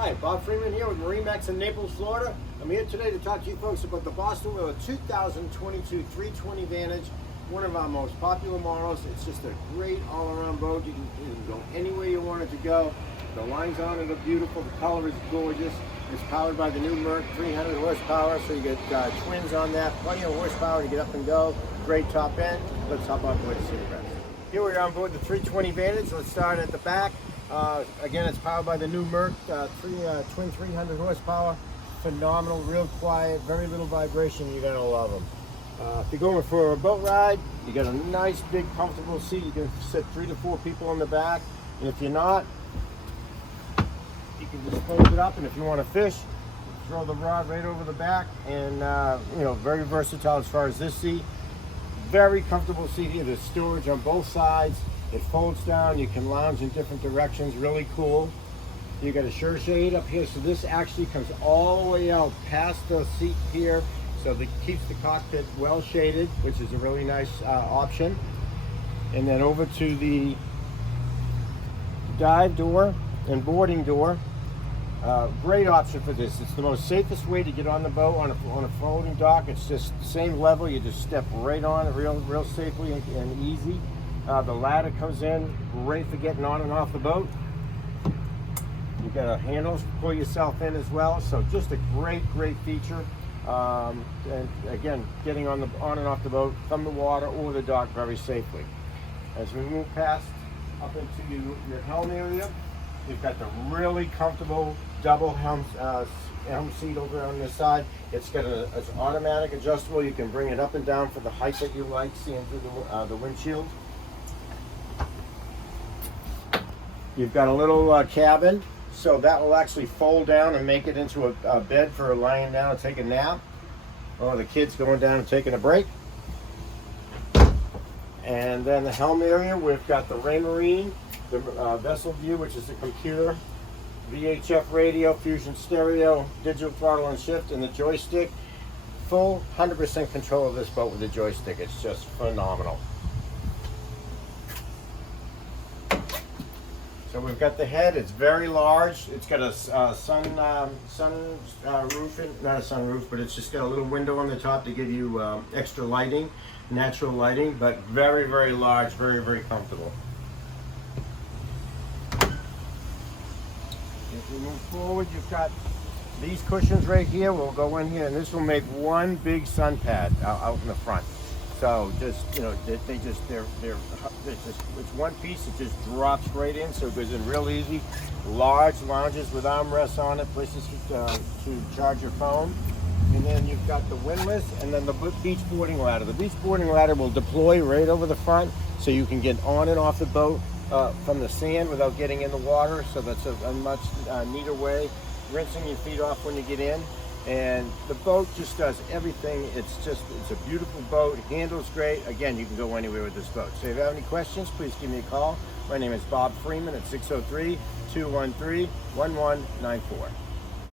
Hi, Bob Freeman here with MarineMax in Naples, Florida. I'm here today to talk to you folks about the Boston Whaler 2022 320 Vantage, one of our most popular models. It's just a great all-around boat. You can go anywhere you want it to go. The lines on it are beautiful. The color is gorgeous. It's powered by the new Merc 300 horsepower, so you get twins on that. Plenty of horsepower to get up and go. Great top end. Let's hop on board and see the rest. Here we are on board the 320 Vantage. Let's start at the back. Again, it's powered by the new Merc twin 300 horsepower. Phenomenal, real quiet, very little vibration. You're gonna love them. If you're going for a boat ride, you got a nice, big, comfortable seat. You can sit 3 to 4 people in the back. And if you're not, you can just close it up. And if you want to fish, throw the rod right over the back. And very versatile as far as this seat. Very comfortable seat here. There's storage on both sides. It folds down. You can lounge in different directions. Really cool. You got a sure shade up here, so this actually comes all the way out past the seat here, so that keeps the cockpit well shaded, which is a really nice option. And then over to the dive door and boarding door. Great option for this. It's the most safest way to get on the boat on a floating dock. It's just the same level. You just step right on it real safely and easy. The ladder comes in, great for getting on and off the boat. You've got a handle to pull yourself in as well, so just a great feature. And again, getting on and off the boat from the water or the dock very safely. As we move past up into your helm area, you've got the really comfortable double helm seat over on this side. It's automatic adjustable. You can bring it up and down for the height that you like, seeing through the windshield. You've got a little cabin, so that will actually fold down and make it into a bed for lying down and take a nap, or the kids going down and taking a break. And then the helm area, we've got the Marine, the vessel view, which is the computer, VHF radio, fusion stereo, digital throttle and shift, and the joystick. Full 100% control of this boat with the joystick. It's just phenomenal. So we've got the head. It's very large. It's got a roof, not a sunroof, but it's just got a little window on the top to give you extra lighting, natural lighting, but very large, very comfortable. If we move forward, you've got these cushions right here. We'll go in here, and this will make one big sun pad out in the front. So just, it's one piece. It just drops right in, so it goes in real easy. Large lounges with armrests on it, places to charge your phone. And then you've got the windlass, and then the beach boarding ladder. The beach boarding ladder will deploy right over the front, so you can get on and off the boat from the sand without getting in the water. So that's a much neater way. Rinsing your feet off when you get in. And the boat just does everything. It's a beautiful boat. It handles great. Again, you can go anywhere with this boat. So if you have any questions, please give me a call. My name is Bob Freeman at 603-213-1194.